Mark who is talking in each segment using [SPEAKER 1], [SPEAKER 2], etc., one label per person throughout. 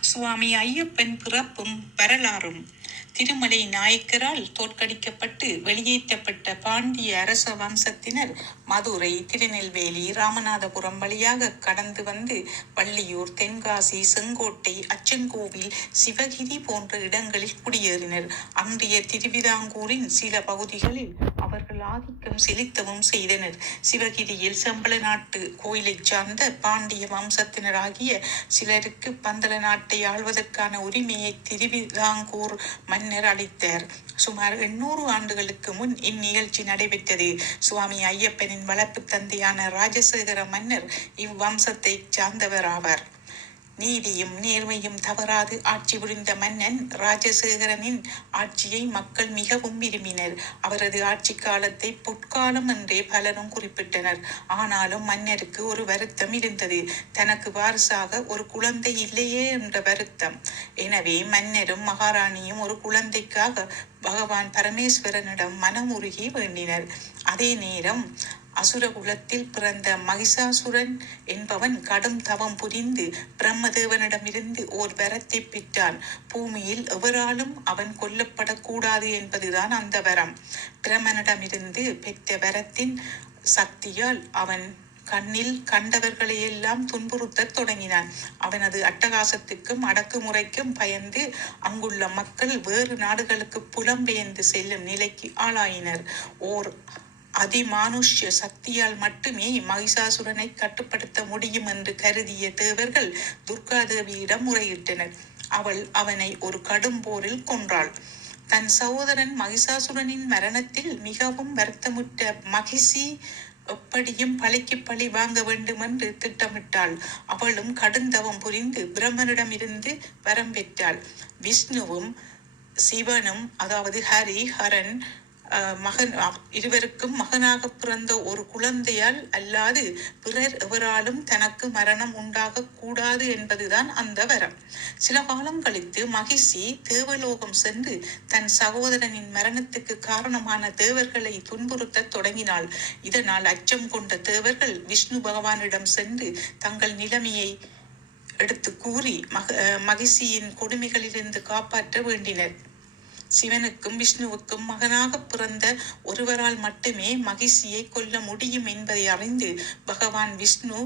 [SPEAKER 1] சுவாமி ஐயப்பன் பிறப்பும் வரலாறும். திருமலை நாயக்கரால் தோற்கடிக்கப்பட்டு வெளியேற்றப்பட்ட பாண்டிய அரச வம்சத்தினர் மதுரை திருநெல்வேலி ராமநாதபுரம் வழியாக கடந்து வந்து வள்ளியூர் தென்காசி செங்கோட்டை அச்சன்கோவில் சிவகிரி போன்ற இடங்களில் குடியேறினர். அன்றைய திருவிதாங்கூரின் சில பகுதிகளில் அவர்கள் ஆதிக்கம் செலுத்தவும் செய்தனர். சிவகிரியில் சம்பள நாட்டு கோயிலைச் சார்ந்த பாண்டிய வம்சத்தினராகிய சிலருக்கு பந்தல நாட்டை ஆள்வதற்கான உரிமையை திருவிதாங்கூர் மன்னர் அளித்தார் சுமார் எண்ணூறு ஆண்டுகளுக்கு முன் இந்நிகழ்ச்சி நடைபெற்றது. சுவாமி ஐயப்பனின் வளர்ப்பு தந்தையான ராஜசேகர மன்னர் இவ்வம்சத்தைச் சார்ந்தவர் ஆவார். நீதியும் நேர்மையும் தவறாது. ஆட்சி புரிந்த மன்னன் ராஜசேகரனின் ஆட்சியை மக்கள் மிகவும் விரும்பினர். அவரது ஆட்சி காலத்தை பொற்காலம் என்றே பலரும் குறிப்பிட்டனர். ஆனாலும் மன்னருக்கு ஒரு வருத்தம் இருந்தது. தனக்கு வாரிசாக ஒரு குழந்தை இல்லையே என்ற வருத்தம். எனவே மன்னரும் மகாராணியும் ஒரு குழந்தைக்காக பகவான் பரமேஸ்வரனிடம் மனமுருகி வேண்டினர். அதே நேரம் அசுர குலத்தில் பிறந்த மகிஷாசுரன் என்பவன் கடும் தவம் புரிந்து பிரம்மதேவனிடமிருந்து ஓர் வரத்தை பெற்றான். பூமியில் எவராலும் அவன் கொல்லப்படக்கூடாது என்பதுதான் அந்த வரம். பிரம்மனிடமிருந்து பெற்ற வரத்தின் சக்தியால் அவன் கண்ணில் கண்டவர்களையெல்லாம் துன்புறுத்தத் தொடங்கினான். அவனது அட்டகாசத்துக்கும் அடக்குமுறைக்கும் பயந்து அங்குள்ள மக்கள் வேறு நாடுகளுக்கு புலம்பெயர்ந்து செல்லும் நிலைக்கு ஆளாயினர். ஓர் அதிமானுஷ்ய சக்தியால் மட்டுமே மகிஷாசுரனை கட்டுப்படுத்த முடியும் என்று கருதிய தேவர்கள் துர்காதேவியிடம் முறையிட்டனர். அவள் அவனை ஒரு கடும் போரில் கொன்றாள். தன் சகோதரன் மகிஷாசுரனின் மரணத்தில் மிகவும் வருத்தமுற்ற மகிஷி எப்படியும் பழிக்கு பழி வாங்க வேண்டும் என்று திட்டமிட்டாள். அவளும் கடுந்தவம் புரிந்து பிரம்மனிடமிருந்து வரம் பெற்றாள். விஷ்ணுவும் சிவனும் அதாவது ஹரி ஹரன் மகன் இருவருக்கும் மகனாக பிறந்த ஒரு குழந்தையால் அல்லாது பிறர் எவராலும் தனக்கு மரணம் உண்டாக கூடாது என்பதுதான் அந்த வரம். சில காலம் கழித்து மகிஷி தேவலோகம் சென்று தன் சகோதரனின் மரணத்துக்கு காரணமான தேவர்களை துன்புறுத்தத் தொடங்கினாள். இதனால் அச்சம் கொண்ட தேவர்கள் விஷ்ணு பகவானிடம் சென்று தங்கள் நிலைமையை எடுத்து கூறி மக மகிஷியின் கொடுமைகளிலிருந்து காப்பாற்ற வேண்டினர். சிவனுக்கும் விஷ்ணுவுக்கும் மகனாக பிறந்த ஒருவரால் மட்டுமே மகிஷியை கொல்ல முடியும் என்பதை அறிந்து பகவான் விஷ்ணு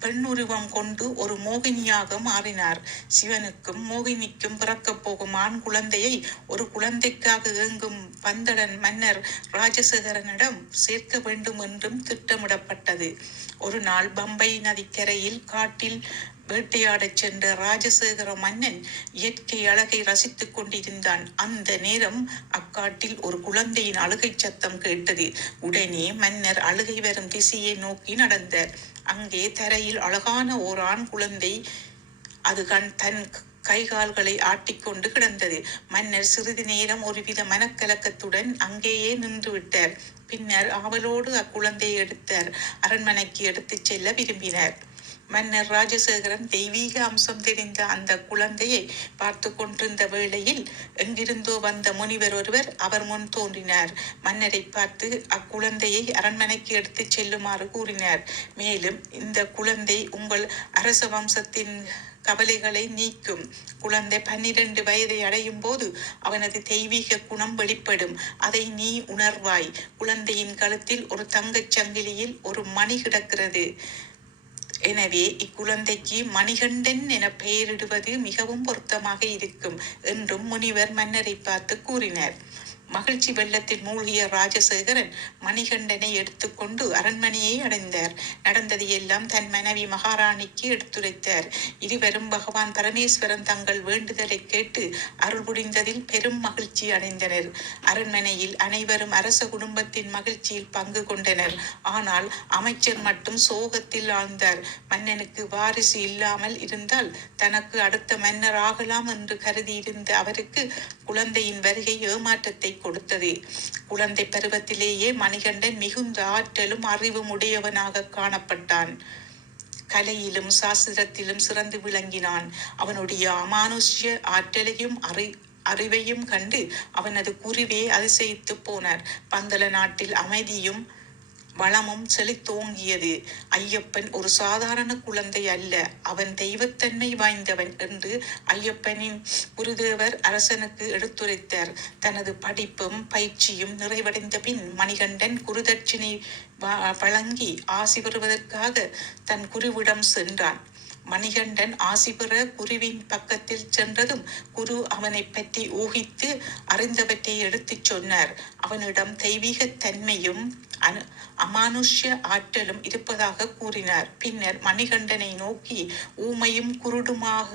[SPEAKER 1] பெண்ணுருவம் கொண்டு ஒரு மோகினியாக மாறினார். சிவனுக்கும் மோகினிக்கும் பிறக்கப் போகும் ஆண் குழந்தையை ஒரு குழந்தைக்காக இயங்கும் பந்தடன் மன்னர் ராஜசேகரனிடம் சேர்க்க வேண்டும் என்றும் திட்டமிடப்பட்டது. ஒரு நாள் பம்பை நதிக்கரையில் காட்டில் வேட்டையாடச் சென்ற ராஜசேகர மன்னன் இயற்கை அழகை ரசித்துக் கொண்டிருந்தான். அந்த நேரம் அக்காட்டில் ஒரு குழந்தையின் அழுகை சத்தம் கேட்டது. உடனே மன்னர் அழுகை வரும் திசையை நோக்கி நடந்தார். அங்கே தரையில் அழகான ஓர் ஆண் குழந்தை அது கண் தன் கை கால்களை ஆட்டிக்கொண்டு கிடந்தது. மன்னர் சிறிது நேரம் ஒருவித மனக்கலக்கத்துடன் அங்கேயே நின்று விட்டார். பின்னர் ஆவலோடு அக்குழந்தையை எடுத்தார். அரண்மனைக்கு எடுத்துச் செல்ல விரும்பினார். மன்னர் ராஜசேகரன் தெய்வீக அம்சம் தெரிந்த அந்த குழந்தையை பார்த்து கொண்டிருந்த வேளையில் எங்கிருந்தோ வந்த முனிவர் ஒருவர் அவர் முன் தோன்றினார். மன்னரை பார்த்து அக்குழந்தையை அரண்மனைக்கு எடுத்துச் செல்லுமாறு கூறினார். மேலும் இந்த குழந்தை உங்கள் அரச வம்சத்தின் கவலைகளை நீக்கும். குழந்தை பன்னிரண்டு வயதை அடையும் போது அவனது தெய்வீக குணம் வெளிப்படும். அதை நீ உணர்வாய். குழந்தையின் கழுத்தில் ஒரு தங்கச் சங்கிலியில் ஒரு மணி கிடக்கிறது. எனவே இக்குழந்தைக்கு மணிகண்டன் என பெயரிடுவது மிகவும் பொருத்தமாக இருக்கும் என்றும் முனிவர் மன்னரை பார்த்து கூறினார். மகிழ்ச்சி வெள்ளத்தில் மூழ்கிய ராஜசேகரன் மணிகண்டனை எடுத்துக்கொண்டு அரண்மனையை அடைந்தார். நடந்ததை எல்லாம் தன் மனைவி மகாராணிக்கு எடுத்துரைத்தார். இருவரும் பகவான் பரமேஸ்வரன் தங்கள் வேண்டுதலை கேட்டு அருள் புரிந்ததில் பெரும் மகிழ்ச்சி அடைந்தனர். அரண்மனையில் அனைவரும் அரச குடும்பத்தின் மகிழ்ச்சியில் பங்கு கொண்டனர். ஆனால் அமைச்சர் மட்டும் சோகத்தில் ஆழ்ந்தார். மன்னனுக்கு வாரிசு இல்லாமல் இருந்தால் தனக்கு அடுத்த மன்னர் ஆகலாம் என்று கருதி இருந்த அவருக்கு குழந்தையின் வருகை ஏமாற்றத்தை கொடுத்தது. குழந்தை பருவத்திலேயே மணிகண்டன் மிகுந்த ஆற்றலும் அறிவும் உடையவனாக காணப்பட்டான். கலையிலும் சாஸ்திரத்திலும் சிறந்து விளங்கினான். அவனுடைய அமானுஷ்ய ஆற்றலையும் அறி அறிவையும் கண்டு அவனது குருவே அதிசயித்து போனார். பந்தல நாட்டில் அமைதியும் வளமும் செழித்தோங்கியது. ஐயப்பன் ஒரு சாதாரண குழந்தை அல்ல. அவன் தெய்வத்தன்மை வாய்ந்தவன் என்று ஐயப்பனின் குருதேவர் அரசனுக்கு எடுத்துரைத்தார். தனது படிப்பும் பயிற்சியும் நிறைவடைந்த பின் மணிகண்டன் குருதட்சிணை வ- வழங்கி ஆசி பெறுவதற்காக தன் குருவிடம் சென்றான். மணிகண்டன் ஆசி பெற குருவின் பக்கத்தில் சென்றதும் குரு அவனை பற்றி ஊகித்து அறிந்தவற்றை எடுத்துச் சொன்னார். அவனிடம் தெய்வீகத்தன்மையும் அனு அமானுஷ்ய ஆற்றலும் இருப்பதாக கூறினார். பின்னர் மணிகண்டனை நோக்கி ஊமையும் குருடுமாக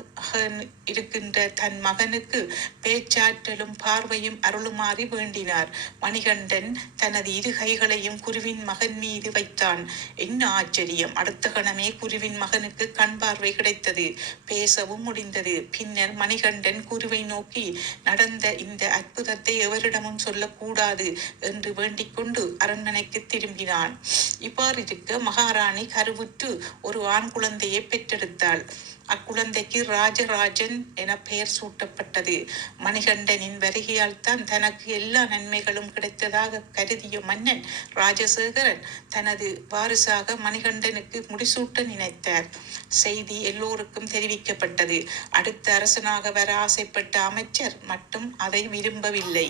[SPEAKER 1] இருக்கின்ற தன் மகனுக்கு பேச்சாற்றலும் பார்வையும் அருளுமாறி வேண்டினார். மணிகண்டன் தனது இரு கைகளையும் குருவின் மகன் மீது வைத்தான். என்ன ஆச்சரியம்! அடுத்த கணமே குருவின் மகனுக்கு கண் பார்வை கிடைத்தது. பேசவும் முடிந்தது. பின்னர் மணிகண்டன் குருவை நோக்கி நடந்த இந்த அற்புதத்தை எவரிடமும் சொல்லக்கூடாது என்று வேண்டிக் கொண்டு அரண்மனைக்கு திரும்பினான். இவ்வாறு இருக்க மகாராணி கருவுற்று ஒரு ஆண் குழந்தையை பெற்றெடுத்தாள். அக்குழந்தைக்கு ராஜராஜன் என பெயர் சூட்டப்பட்டது. மணிகண்டனின் வருகையால் தான் தனக்கு எல்லா நன்மைகளும் கிடைத்ததாக கருதிய மன்னன் ராஜசேகரன் தனது வாரிசாக மணிகண்டனுக்கு முடிசூட்ட நினைத்தார். செய்தி எல்லோருக்கும் தெரிவிக்கப்பட்டது. அடுத்த அரசனாக வர ஆசைப்பட்ட அமைச்சர் மட்டும் அதை விரும்பவில்லை.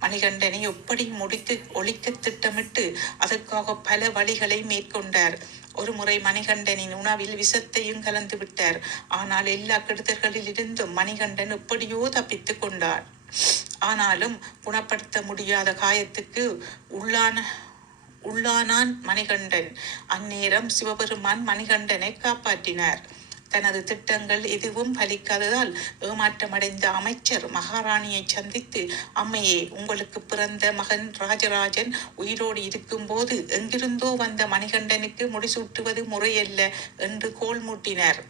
[SPEAKER 1] மணிகண்டனை எப்படி முடித்து ஒழிக்க திட்டமிட்டு அதற்காக பல வழிகளை மேற்கொண்டார். ஒரு முறை மணிகண்டனின் உணவில் விஷத்தையும் கலந்து விட்டார். ஆனால் எல்லா கெடுதல்களில் இருந்தும் மணிகண்டன் எப்படியோ தப்பித்துக் கொண்டார் ஆனாலும் குணப்படுத்த முடியாத காயத்துக்கு உள்ளான உள்ளானான் மணிகண்டன். அந்நேரம் சிவபெருமான் மணிகண்டனை காப்பாற்றினார். தனது திட்டங்கள் எதுவும் பலிக்காததால் ஏமாற்றமடைந்த அமைச்சர் மகாராணியை சந்தித்து அம்மையே உங்களுக்கு பிறந்த மகன் ராஜராஜன் உயிரோடு இருக்கும்போது எங்கிருந்தோ வந்த மணிகண்டனுக்கு முடிசூட்டுவது முறையல்ல என்று கோல் மூட்டினார்.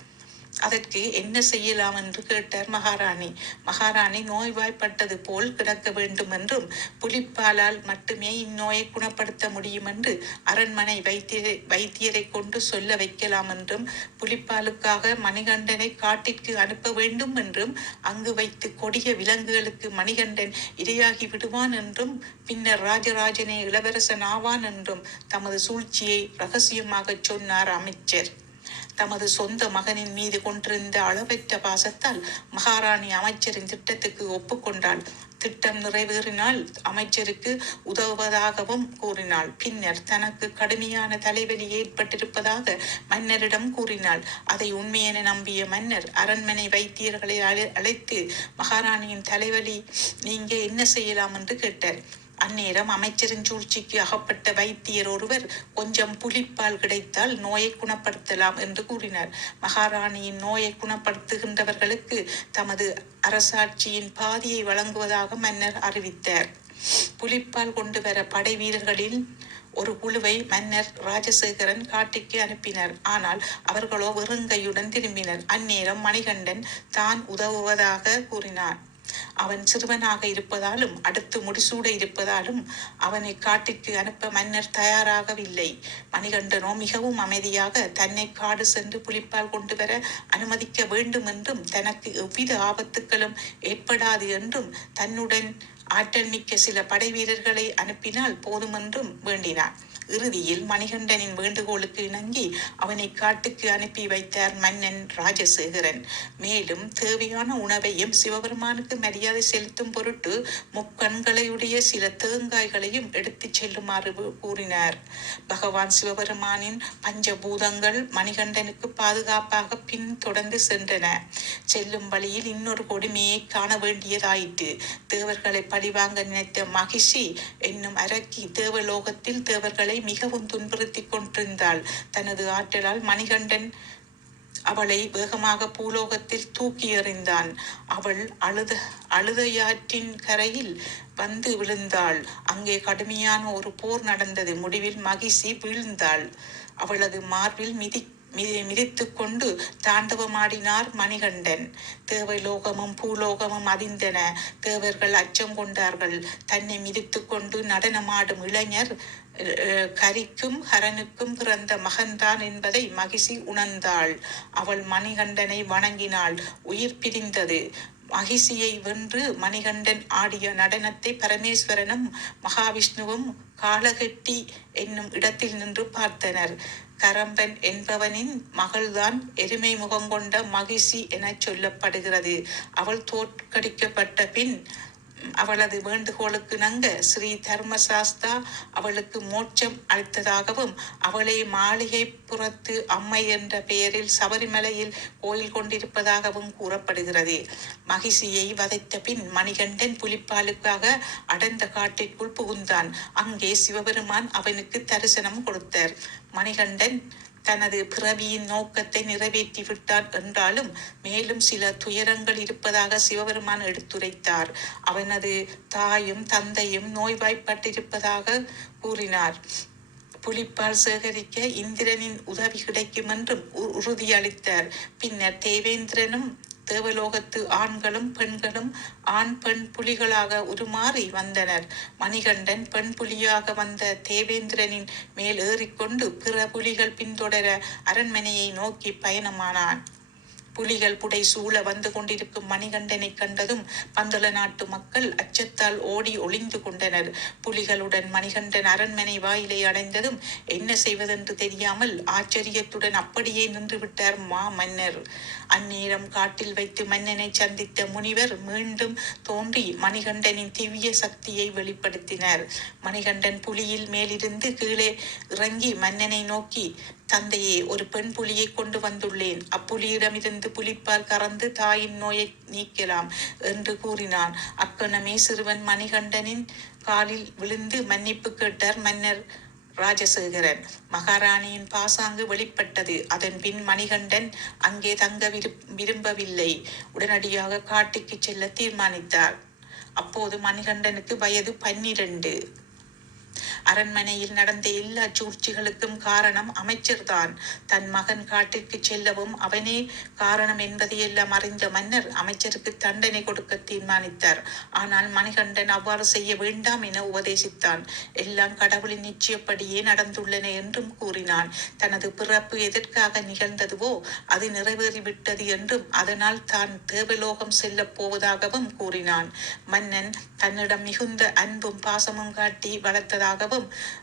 [SPEAKER 1] அதற்கு என்ன செய்யலாம் என்று கேட்டார் மகாராணி. மகாராணி நோய்வாய்ப்பட்டது போல் கிடக்க வேண்டும் என்றும் புலிப்பாலால் மட்டுமே இந்நோயை குணப்படுத்த முடியும் என்று அரண்மனை வைத்திய வைத்தியரை கொண்டு சொல்ல வைக்கலாம் என்றும் புலிப்பாலுக்காக மணிகண்டனை காட்டிற்கு அனுப்ப வேண்டும் என்றும் அங்கு வைத்து கொடிய விலங்குகளுக்கு மணிகண்டன் இரையாகி விடுவான் என்றும் பின்னர் ராஜராஜனே இளவரசன் ஆவான் என்றும் தமது சூழ்ச்சியை ரகசியமாகச் சொன்னார் அமைச்சர். தமது சொந்த மகனின் மீது கொண்டிருந்த அளவற்ற பாசத்தால் மகாராணி அமைச்சரின் திட்டத்துக்கு ஒப்புக்கொண்டாள். திட்டம் நிறைவேறினால் அமைச்சருக்கு உதவுவதாகவும் கூறினாள். பின்னர் தனக்கு கடுமையான தலைவலி ஏற்பட்டிருப்பதாக மன்னரிடம் கூறினாள். அதை உண்மையென நம்பிய மன்னர் அரண்மனை வைத்தியர்களை அழை- அழைத்து மகாராணியின் தலைவலி நீங்க என்ன செய்யலாம்? என்று கேட்டார். அந்நேரம் அமைச்சரின் சூழ்ச்சிக்கு அகப்பட்ட வைத்தியர் ஒருவர் கொஞ்சம் புலிப்பால் கிடைத்தால் நோயை குணப்படுத்தலாம் என்று கூறினார். மகாராணியின் நோயை குணப்படுத்துகின்றவர்களுக்கு தமது அரசாட்சியின் பாதியை வழங்குவதாக மன்னர் அறிவித்தார். புலிப்பால் கொண்டு வர படை வீரர்களில் ஒரு குழுவை மன்னர் ராஜசேகரன் காட்டுக்கு அனுப்பினர். ஆனால் அவர்களோ வெறுங்கையுடன் திரும்பினர். அந்நேரம் மணிகண்டன் தான் உதவுவதாக கூறினார். அவன் சிறுவனாக இருப்பதாலும் அடுத்து முடிசூட இருப்பதாலும் அவனை காட்டிற்கு அனுப்ப மன்னர் தயாராகவில்லை. மணிகண்டனோ மிகவும் அமைதியாக தன்னை காடு சென்று புலிப்பால் கொண்டு வர அனுமதிக்க வேண்டும் என்றும் தனக்கு எவ்வித ஆபத்துக்களும் ஏற்படாது என்றும் தன்னுடன் ஆற்றல் மிக்க சில படை வீரர்களை அனுப்பினால் போதுமென்றும் வேண்டினான் இறுதியில் மணிகண்டனின் வேண்டுகோளுக்கு இணங்கி அவனை காட்டுக்கு அனுப்பி வைத்தார் மன்னன் ராஜசேகரன். மேலும் தேவையான உணவையும் சிவபெருமானுக்கு மரியாதை செலுத்தும் பொருட்டு முக்கண்களையுடைய சில தேங்காய்களையும் எடுத்துச் செல்லுமாறு கூறினார். பகவான் சிவபெருமானின் பஞ்சபூதங்கள் மணிகண்டனுக்கு பாதுகாப்பாக பின் தொடர்ந்து சென்றன. செல்லும் வழியில் இன்னொரு கொடுமையை காண வேண்டியதாயிற்று. தேவர்களை பழிவாங்க நினைத்த மகிஷி என்னும் அரக்கி தேவலோகத்தில் தேவர்களை மிகவும் துன்புறுத்தி கொண்டிருந்தாள். தனது ஆற்றலால் மணிகண்டன் அவளை வேகமாக பூலோகத்தில் தூக்கி எறிந்தான். அவள் அழுத அழுதையாற்றின் கரையில் வந்து விழுந்தாள். அங்கே கடுமையான ஒரு போர் நடந்தது. முடிவில் மகிஷி வீழ்ந்தாள். அவளது மார்பில் மிதி மிதி மிதித்துக் கொண்டு தாண்டவமாடினார் மணிகண்டன். தேவலோகமும் பூலோகமும் அறிந்தன. தேவர்கள் அச்சம் கொண்டார்கள். தன்னை மிதித்து கொண்டு நடனமாடும் இளைஞர் கரிக்கும் ஹரனுக்கும் பிறந்த மகன்தான் என்பதை மகிஷி உணர்ந்தாள். அவள் மணிகண்டனை வணங்கினாள். உயிர் பிரிந்தது. மகிஷியை வென்று மணிகண்டன் ஆடிய நடனத்தை பரமேஸ்வரனும் மகாவிஷ்ணுவும் காலகெட்டி என்னும் இடத்தில் நின்று பார்த்தனர். கரம்பன் என்பவனின் மகள்தான் எருமை முகம் கொண்ட மகிஷி எனச் சொல்லப்படுகிறது. அவள் தோற்கடிக்கப்பட்ட பின் அவளது வேண்டுகோளுக்கு நங்க ஸ்ரீ தர்மசாஸ்தா அவளுக்கு மோட்சம் அளித்ததாகவும் அவளை மாளிகை புறத்து அம்மை என்ற பெயரில் சபரிமலையில் கோயில் கொண்டிருப்பதாகவும் கூறப்படுகிறது. மகிஷியை வதைத்த பின் மணிகண்டன் புலிப்பாலுக்காக அடர்ந்த காட்டிற்குள் புகுந்தான். அங்கே சிவபெருமான் அவனுக்கு தரிசனம் கொடுத்தார். மணிகண்டன் தனது பிறவியின் நோக்கத்தை நிறைவேற்றி விட்டார் என்றாலும் மேலும் சில துயரங்கள் இருப்பதாக சிவபெருமான் எடுத்துரைத்தார். அவனது தாயும் தந்தையும் நோய்வாய்ப்பட்டிருப்பதாக கூறினார். புலிப்பால் சேகரிக்க இந்திரனின் உதவி கிடைக்கும் என்றும் உ- உறுதியளித்தார். பின்னர் தேவேந்திரனும் தேவலோகத்து ஆண்களும் பெண்களும் ஆண் பெண் புலிகளாக உருமாறி வந்தனர். மணிகண்டன் பெண் புலியாக வந்த தேவேந்திரனின் மேல் ஏறிக்கொண்டு பிற புலிகள் பின்தொடர அரண்மனையை நோக்கி பயணமானான். புலிகள் புடை சூழ வந்து கொண்டிருக்கும் மணிகண்டனை கண்டதும் பந்தள நாட்டு மக்கள் அச்சத்தால் ஓடி ஒளிந்து கொண்டனர். புலிகளுடன் மணிகண்டன் அரண்மனை வாயிலை அடைந்ததும் என்ன செய்வதென்று தெரியாமல் ஆச்சரியத்துடன் அப்படியே நின்று விட்டார் மா மன்னர் அந்நேரம் காட்டில் வைத்து மன்னனை சந்தித்த முனிவர் மீண்டும் தோன்றி மணிகண்டனின் திவ்ய சக்தியை வெளிப்படுத்தினார். மணிகண்டன் புலியில் மேலிருந்து கீழே இறங்கி மன்னனை நோக்கி தந்தையே ஒரு பெண் புலியை கொண்டு வந்துள்ளேன். அப்புலியிடமிருந்து புலிப்பால் கறந்து தாயின் நோயை நீக்கலாம் என்று கூறினான். அக்கணமே சிறுவன் மணிகண்டனின் காலில் விழுந்து மன்னிப்பு கேட்டார் மன்னர் ராஜசேகரன். மகாராணியின் பாசாங்கு வெளிப்பட்டது. அதன் பின் மணிகண்டன் அங்கே தங்க விரும்பவில்லை. உடனடியாக காட்டுக்கு செல்ல தீர்மானித்தார். அப்போது மணிகண்டனுக்கு வயது பன்னிரண்டு. அரண்மனையில் நடந்த எல்லா சூழ்ச்சிகளுக்கும் காரணம் அமைச்சர்தான். தன் மகன் காட்டிற்கு செல்லவும் அவனே காரணம் என்பதையெல்லாம் அறிந்த மன்னர் அமைச்சருக்கு தண்டனை கொடுக்க தீர்மானித்தார். ஆனால் மணிகண்டன் அவ்வாறு செய்ய வேண்டாம் என உபதேசித்தான். எல்லாம் கடவுளின் நிச்சயப்படியே நடந்துள்ளன என்றும் கூறினான். தனது பிறப்பு எதற்காக நிகழ்ந்ததுவோ அது நிறைவேறிவிட்டது என்றும் அதனால் தான் தேவலோகம் செல்லப் போவதாகவும் கூறினான். மன்னன் தன்னிடம் மிகுந்த அன்பும் பாசமும் காட்டி வளர்த்ததாகவும்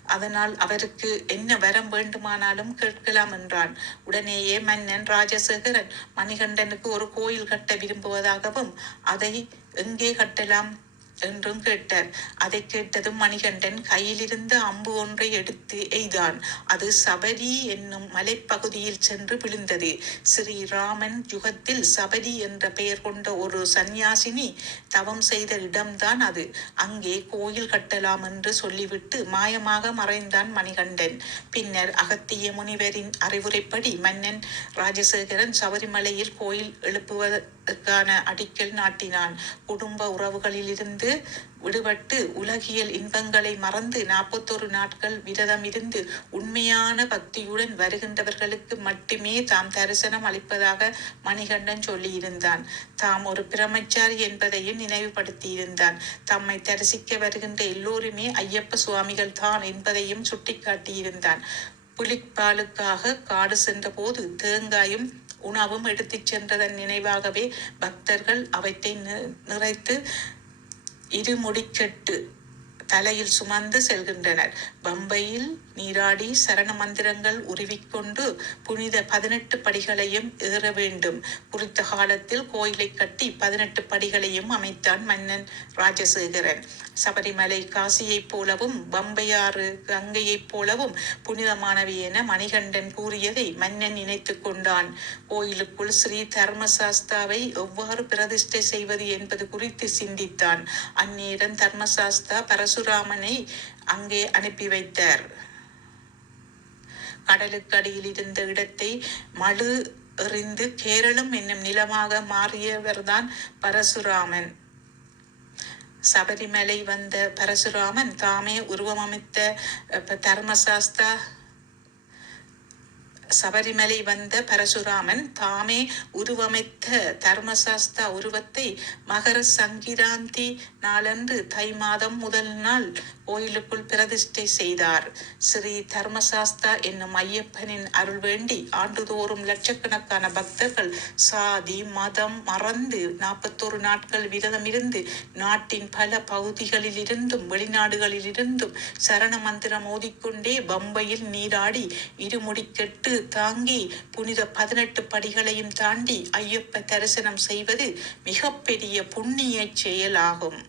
[SPEAKER 1] அதனால் அவருக்கு என்ன வரம் வேண்டுமானாலும் கேட்கலாம் என்றான். உடனேயே மன்னன் ராஜசேகரன் மணிகண்டனுக்கு ஒரு கோயில் கட்ட விரும்புவதாகவும் அதை எங்கே கட்டலாம்? என்றும் கேட்டார். அதை கேட்டதும் மணிகண்டன் கையிலிருந்து அம்பு ஒன்றை எடுத்து எய்தான். அது சபரி என்னும் மலைப்பகுதியில் சென்று விழுந்தது. ஸ்ரீராமன் யுகத்தில் சபரி என்ற பெயர் கொண்ட ஒரு சந்நியாசினி தவம் செய்த இடம்தான் அது. அங்கே கோயில் கட்டலாம் என்று சொல்லிவிட்டு மாயமாக மறைந்தான் மணிகண்டன். பின்னர் அகத்திய முனிவரின் அறிவுரைப்படி மன்னன் ராஜசேகரன் சபரிமலையில் கோயில் கான அடிக்கல் நாட்டினான். குடும்ப உறவுகளிலிருந்து விடுபட்டு உலகியல் இன்பங்களை மறந்து நாற்பத்தொரு நாட்கள் விரதம் இருந்து உண்மையான பக்தியுடன் வருகின்றவர்களுக்கு மட்டுமே தாம் தரிசனம் அளிப்பதாக மணிகண்டன் சொல்லியிருந்தான். தாம் ஒரு பிரம்மச்சாரி என்பதையும் நினைவுபடுத்தியிருந்தான். தம்மை தரிசிக்க வருகின்ற எல்லோருமே ஐயப்ப சுவாமிகள் தான் என்பதையும் சுட்டிக்காட்டியிருந்தான். புலிப்பாலுக்காக காடு சென்றபோது தேங்காயும் உணவும் எடுத்துச் சென்றதன் நினைவாகவே பக்தர்கள் அவற்றை நிறைத்து இருமுடிக்கட்டு தலையில் சுமந்து செல்கின்றனர். பம்பையில் நீராடி சரண மந்திரங்கள் உருவிக்கொண்டு புனித பதினெட்டு படிகளையும் ஏற வேண்டும். குறித்த காலத்தில் கோயிலை கட்டி பதினெட்டு படிகளையும் அமைத்தான் மன்னன் ராஜசேகரன். சபரிமலை காசியைப் போலவும் பம்பையாறு கங்கையைப் போலவும் புனிதமானவை என மணிகண்டன் கூறியதை மன்னன் நினைத்து கொண்டான். கோயிலுக்குள் ஸ்ரீ தர்மசாஸ்தாவை எவ்வாறு பிரதிஷ்டை செய்வது என்பது குறித்து சிந்தித்தான். அந்நேரம் தர்மசாஸ்தா பரசுராமனை அங்கே அனுப்பி வைத்தார். கடலுக்கு அடியில் இருந்த இடத்தை மழு எறிந்து கேரளம் என்னும் நிலமாக மாறியவர்தான் பரசுராமன். சபரிமலை வந்த பரசுராமன் தாமே உருவமமைத்த தர்மசாஸ்தா சபரிமலை வந்த பரசுராமன் தாமே உருவமைத்த தர்மசாஸ்தா உருவத்தை மகர சங்கிராந்தி நாளன்று தை மாதம் முதல் நாள் கோயிலுக்குள் பிரதிஷ்டை செய்தார். ஸ்ரீ தர்மசாஸ்தா என்னும் ஐயப்பனின் அருள் வேண்டி ஆண்டுதோறும் லட்சக்கணக்கான பக்தர்கள் சாதி மதம் மறந்து நாற்பத்தோரு நாட்கள் விரதம் இருந்து நாட்டின் பல பகுதிகளில் இருந்தும் வெளிநாடுகளில் இருந்தும் சரண மந்திரம் ஓதிக்கொண்டே பம்பையில் நீராடி இருமுடிக்கெட்டு தாங்கி புனித பதினெட்டு படிகளையும் தாண்டி ஐயப்ப தரிசனம் செய்வது மிகப்பெரிய புண்ணிய செயலாகும்.